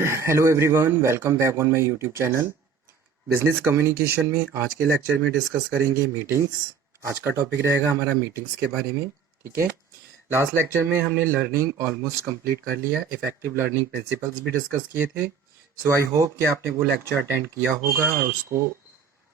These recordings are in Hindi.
Hello everyone, welcome back on my YouTube channel. Business communication में आज के लेक्चर में डिस्कस करेंगे मीटिंग्स। आज का टॉपिक रहेगा हमारा मीटिंग्स के बारे में। ठीक है, लास्ट लेक्चर में हमने लर्निंग ऑलमोस्ट कंप्लीट कर लिया, इफेक्टिव लर्निंग प्रिंसिपल्स भी डिस्कस किए थे। सो आई होप कि आपने वो लेक्चर अटेंड किया होगा और उसको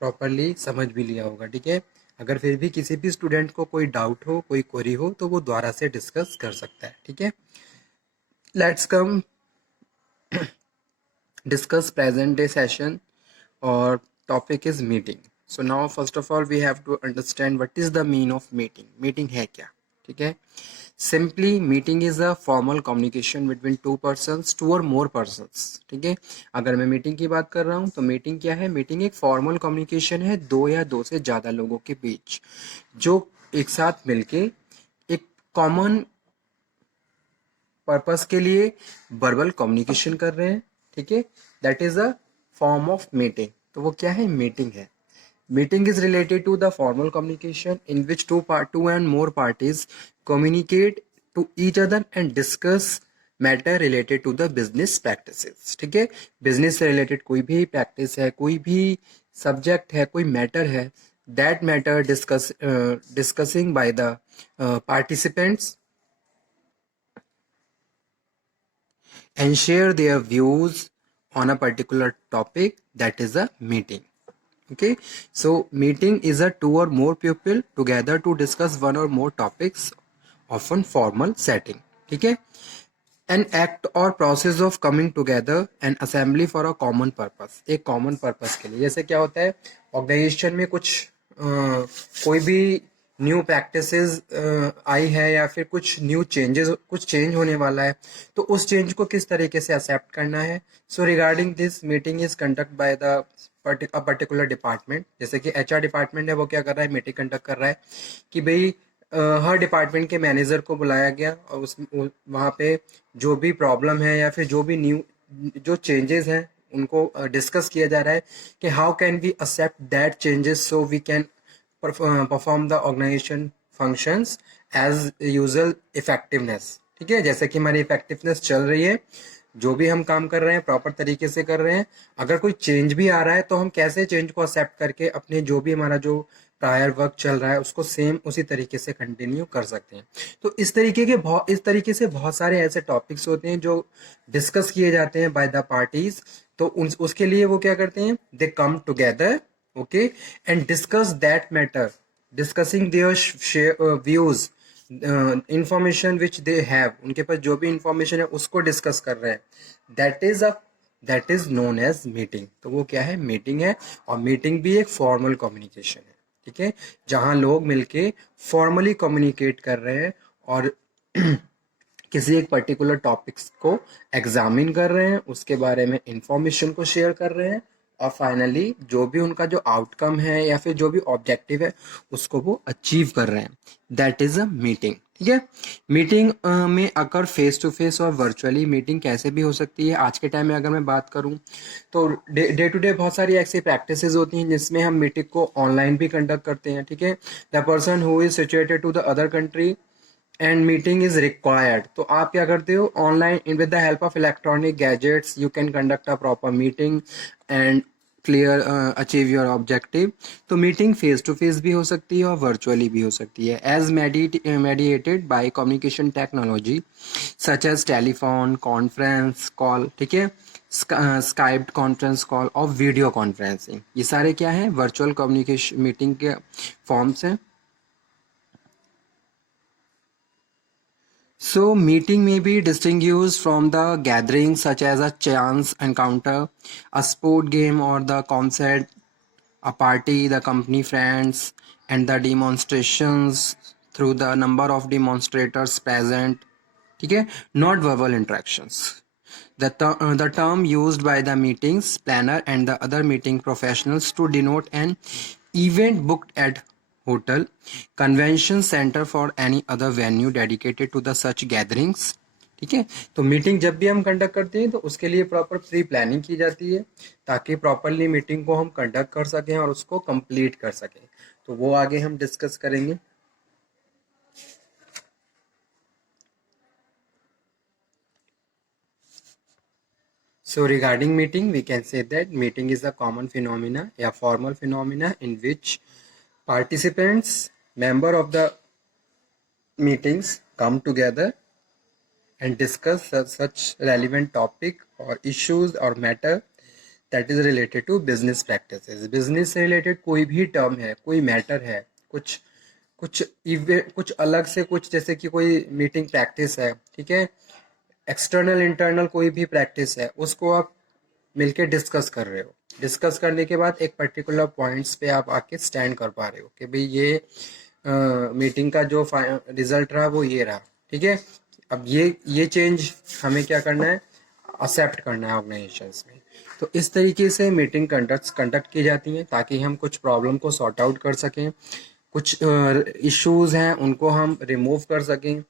प्रॉपरली समझ भी लिया होगा। ठीक है, अगर फिर भी किसी भी स्टूडेंट को कोई डाउट हो, कोई क्वेरी हो, तो वो दोबारा से डिस्कस कर सकता है। ठीक है, let's come discuss present day session or topic is meeting. So now first of all we have to understand what is the mean of meeting. Meeting है क्या? ठीक है, simply meeting is a formal communication between two persons, two or more persons. ठीक है, अगर मैं मीटिंग की बात कर रहा हूँ तो मीटिंग क्या है? मीटिंग एक फॉर्मल कम्युनिकेशन है दो या दो से ज़्यादा लोगों के बीच जो एक साथ मिलके एक कॉमन पर्पस के लिए वर्बल कम्युनिकेशन कर रहे हैं। ठीक है, that is a form of meeting. तो वो क्या है? मीटिंग है। Meeting is related to the formal communication in which two and more parties communicate to each other and discuss matter related to the business practices. ठीक है, बिजनेस से रिलेटेड कोई भी प्रैक्टिस है, कोई भी सब्जेक्ट है, कोई मैटर है, that matter discussing by the participants and share their views on a particular topic, that is a meeting. Okay, so meeting is a two or more people together to discuss one or more topics, often formal setting. ठीक है, an act or process of coming together and assembly for a common purpose. एक common purpose के लिए, जैसे क्या होता है ऑर्गेनाइजेशन में कुछ कोई भी न्यू प्रैक्टिसेस आई है या फिर कुछ न्यू चेंजेस, कुछ चेंज होने वाला है, तो उस चेंज को किस तरीके से एक्सेप्ट करना है। So regarding this meeting is conduct by the particular department. जैसे कि एचआर डिपार्टमेंट है, वो क्या कर रहा है? मीटिंग कंडक्ट कर रहा है कि भाई हर डिपार्टमेंट के मैनेजर को बुलाया गया और वहाँ पे जो भी प्रॉब्लम है या फिर जो भी न्यू जो चेंजेस हैं उनको डिस्कस किया जा रहा है कि how can we accept that changes so we can perform the organisation functions as usual effectiveness. ठीक है, जैसे कि हमारी इफेक्टिवनेस चल रही है, जो भी हम काम कर रहे हैं प्रॉपर तरीके से कर रहे हैं, अगर कोई चेंज भी आ रहा है तो हम कैसे चेंज को एक्सेप्ट करके अपने जो भी हमारा जो प्रायर वर्क चल रहा है उसको सेम उसी तरीके से कंटिन्यू कर सकते हैं। तो इस तरीके से बहुत सारे ऐसे टॉपिक्स होते हैं जो डिस्कस किए जाते हैं बाय द पार्टीज। तो उसके लिए वो क्या करते हैं? They come together, okay, and discuss that matter, discussing their views, information which they have, उनके पास जो भी इंफॉर्मेशन है उसको डिस्कस कर रहे हैं। That is a that is known as meeting. तो वो क्या है? मीटिंग है। और मीटिंग भी एक फॉर्मल कम्युनिकेशन है। ठीक है, जहां लोग मिलके फॉर्मली कम्युनिकेट कर रहे हैं और किसी एक पर्टिकुलर टॉपिक्स को एग्जामिन कर रहे हैं, उसके बारे में इंफॉर्मेशन को शेयर कर रहे हैं और फाइनली जो भी उनका जो आउटकम है या फिर जो भी ऑब्जेक्टिव है उसको वो अचीव कर रहे हैं। That is a meeting. ठीक है, मीटिंग में अगर फेस टू फेस और वर्चुअली मीटिंग कैसे भी हो सकती है। आज के टाइम में अगर मैं बात करूं तो डे टू डे बहुत सारी ऐसी प्रैक्टिसेस होती हैं जिसमें हम मीटिंग को ऑनलाइन भी कंडक्ट करते हैं। ठीक है, the person who is situated to the other country and meeting is required, तो आप क्या करते हो? Online with the help of electronic gadgets you can conduct a proper meeting and clear achieve your objective. तो मीटिंग फेस टू फेस भी हो सकती है और वर्चुअली भी हो सकती है as mediated by communication technology such as telephone conference call. ठीक है, स्काइप कॉन्फ्रेंस कॉल और वीडियो कॉन्फ्रेंसिंग, ये सारे क्या है? वर्चुअल कम्युनिकेशन मीटिंग के फॉर्म्स हैं। So, meeting may be distinguished from the gatherings such as a chance encounter, a sport game, or the concert, a party, the company friends, and the demonstrations through the number of demonstrators present. ठीक है, not verbal interactions. The term used by the meetings planner and the other meeting professionals to denote an event booked at hotel, convention center for any other venue dedicated to the such gatherings. ठीक है, तो मीटिंग जब भी हम कंडक्ट करते हैं तो उसके लिए प्रॉपर प्री प्लानिंग की जाती है ताकि प्रॉपरली मीटिंग को हम कंडक्ट कर सकें और उसको कंप्लीट कर सकें। तो वो आगे हम डिस्कस करेंगे। So regarding meeting, we can say that meeting is a common phenomena, a formal phenomena in which participants, member of the meetings come together and discuss such relevant topic or issues or matter that is related to business practices. Business से related कोई भी term है, कोई matter है, कुछ कुछ कुछ अलग से, कुछ जैसे कि कोई मीटिंग प्रैक्टिस है, ठीक है, एक्सटर्नल इंटरनल कोई भी प्रैक्टिस है, उसको आप मिलके डिस्कस कर रहे हो। डिस्कस करने के बाद एक पर्टिकुलर पॉइंट्स पे आप आके स्टैंड कर पा रहे हो कि भाई ये मीटिंग का जो रिजल्ट रहा वो ये रहा, ठीक है। अब ये चेंज हमें क्या करना है, एक्सेप्ट करना है ऑर्गेनाइजेशंस में। तो इस तरीके से मीटिंग कंडक्ट की जाती हैं ताकि हम कुछ प्रॉब्लम को सॉर्ट आउट कर सकें, कुछ इश्यूज हैं उनको हम रिमूव कर सकें,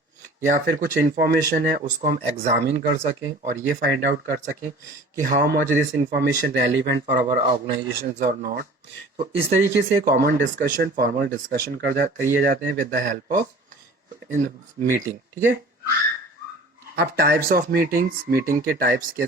या फिर कुछ इन्फॉर्मेशन है उसको हम एग्जामिन कर सकें और ये फाइंड आउट कर सकें कि how much this information relevant for our organisation or not. तो इस तरीके से कॉमन डिस्कशन, फॉर्मल डिस्कशन किए जाते हैं with the help of in meeting, ठीक है। अब टाइप्स ऑफ मीटिंग्स, मीटिंग के टाइप्स के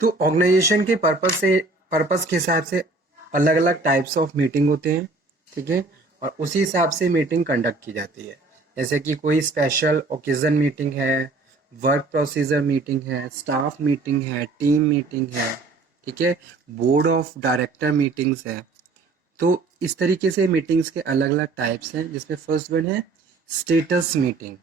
तो ऑर्गेनाइजेशन के पर्पस के हिसाब से अलग अलग टाइप्स ऑफ मीटिंग होते हैं, ठीक है, और उसी हिसाब से मीटिंग कंडक्ट की जाती है। जैसे कि कोई स्पेशल ओकेजन मीटिंग है, वर्क प्रोसीजर मीटिंग है, स्टाफ मीटिंग है, टीम मीटिंग है, ठीक है, बोर्ड ऑफ डायरेक्टर मीटिंग्स है। तो इस तरीके से मीटिंग्स के अलग अलग टाइप्स हैं, जिसमें फर्स्ट वन है status meeting.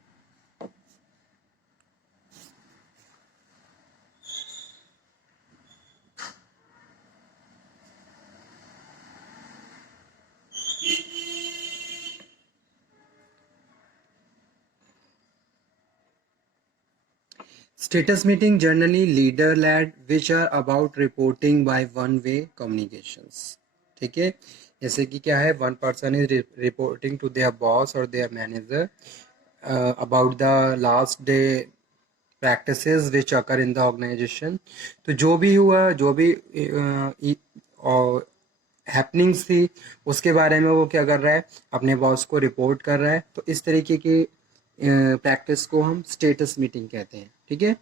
Status meeting generally leader led, which are about reporting by one way communications, ठीक है। जैसे कि क्या है, one person is reporting to their boss और their manager about the last day practices which occur in the organization। तो जो भी हुआ, जो भी हैपनिंग्स थी, उसके बारे में वो क्या कर रहा है, अपने बॉस को रिपोर्ट कर रहा है। तो इस तरीके की प्रैक्टिस को हम स्टेटस मीटिंग कहते हैं, ठीक है,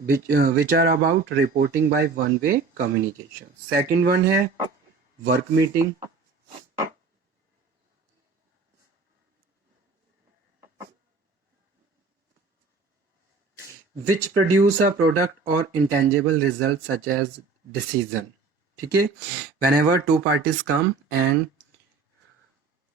which are about reporting by one way communication। second one है work meeting। which produce a product or intangible result such as decision, ठीक है। whenever two parties come and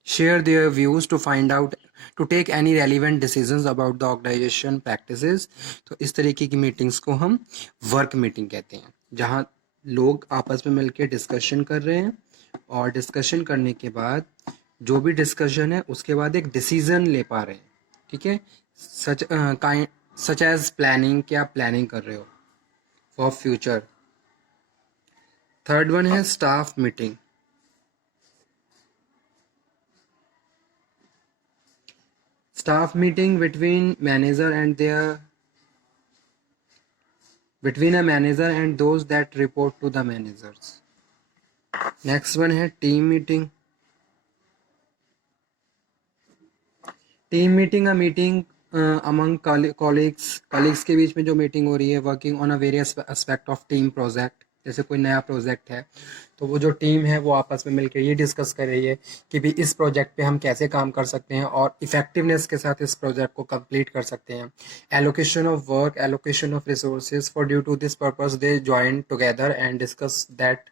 share their views to find out to take any relevant decisions about the organization practices। तो इस तरीके की मीटिंग्स को हम वर्क मीटिंग कहते हैं, जहाँ लोग आपस में मिलकर डिस्कशन कर रहे हैं और डिस्कशन करने के बाद जो भी डिस्कशन है उसके बाद एक डिसीजन ले पा रहे हैं, ठीक है। सच एज प्लानिंग, क्या प्लानिंग कर रहे हो फॉर फ्यूचर। थर्ड वन है staff meeting. Staff meeting between a manager and those that report to the managers। Next one है team meeting। Team meeting, a meeting among colleagues के बीच में जो मीटिंग हो रही है, working on a various aspect of team project। जैसे कोई नया प्रोजेक्ट है तो वो जो टीम है वो आपस में मिलकर ये डिस्कस कर रही है कि भी इस प्रोजेक्ट पे हम कैसे काम कर सकते हैं और इफेक्टिवनेस के साथ इस प्रोजेक्ट को कंप्लीट कर सकते हैं। Allocation of work, allocation of resources, for due to this purpose they join together and discuss that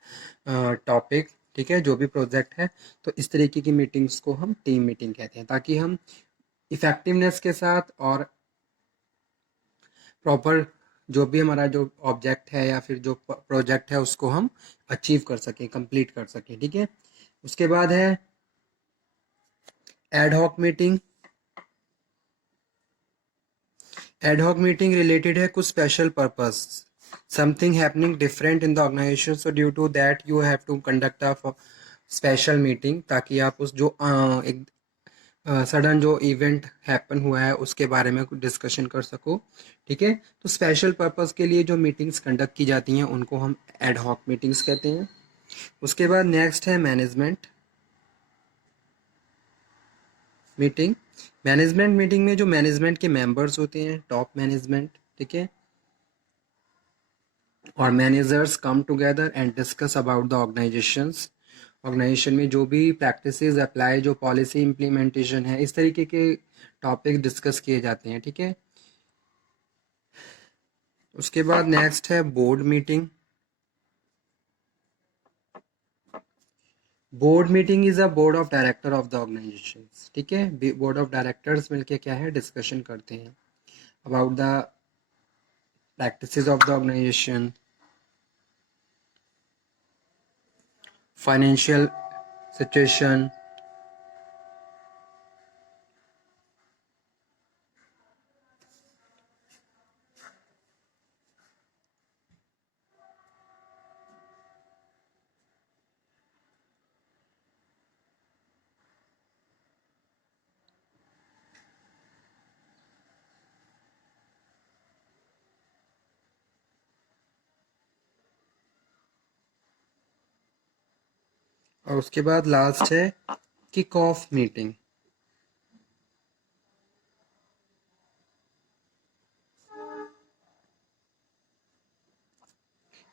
topic, ठीक है, जो भी प्रोजेक्ट है। तो इस तरीके की मीटिंग्स को हम टीम मीटिंग कहते हैं, ताकि हम इफेक्टिवनेस के साथ और प्रॉपर जो भी हमारा जो ऑब्जेक्ट है या फिर जो प्रोजेक्ट है उसको हम अचीव कर सकें, कंप्लीट कर सकें, ठीक है। उसके बाद है ad hoc meeting. Ad hoc meeting related है कुछ special purpose, something happening different in the organisation, so due to that you have to conduct a special meeting, ताकि आप उस जो एक सडन जो इवेंट हैपन हुआ है उसके बारे में कुछ डिस्कशन कर सको। ठीक है, तो स्पेशल पर्पस के लिए जो मीटिंग्स कंडक्ट की जाती हैं उनको हम एडहॉक मीटिंग्स कहते हैं। उसके बाद नेक्स्ट है मैनेजमेंट मीटिंग। मैनेजमेंट मीटिंग में जो मैनेजमेंट के मेंबर्स होते हैं, टॉप मैनेजमेंट, ठीक है, और managers come together and discuss about the organisations. Organisation में जो भी प्रैक्टिसेस अप्लाई, जो पॉलिसी इम्प्लीमेंटेशन है, इस तरीके के टॉपिक डिस्कस किए जाते हैं। ठीक है, उसके बाद नेक्स्ट है board meeting. Board meeting is a board of director of the organisation. ठीक है, बोर्ड ऑफ डायरेक्टर्स मिलके क्या है, डिस्कशन करते हैं about the practices of the organisation, financial situation, और उसके बाद लास्ट है kick off meeting.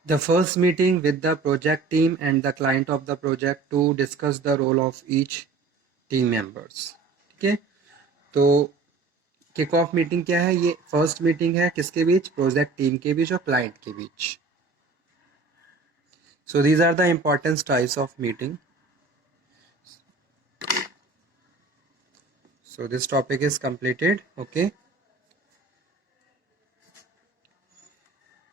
The first meeting with the project team and the client of the project to discuss the role of each team members। ठीक है, तो किक ऑफ मीटिंग क्या है, ये फर्स्ट मीटिंग है किसके बीच, प्रोजेक्ट टीम के बीच और क्लाइंट के बीच। So these are the important types of meeting. So this topic is completed. Okay,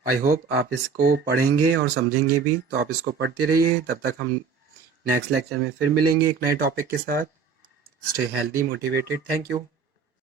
I hope आप इसको पढ़ेंगे और समझेंगे भी, तो आप इसको पढ़ते रहिए। तब तक हम नेक्स्ट लेक्चर में फिर मिलेंगे एक नए टॉपिक के साथ। Stay healthy, motivated. Thank you.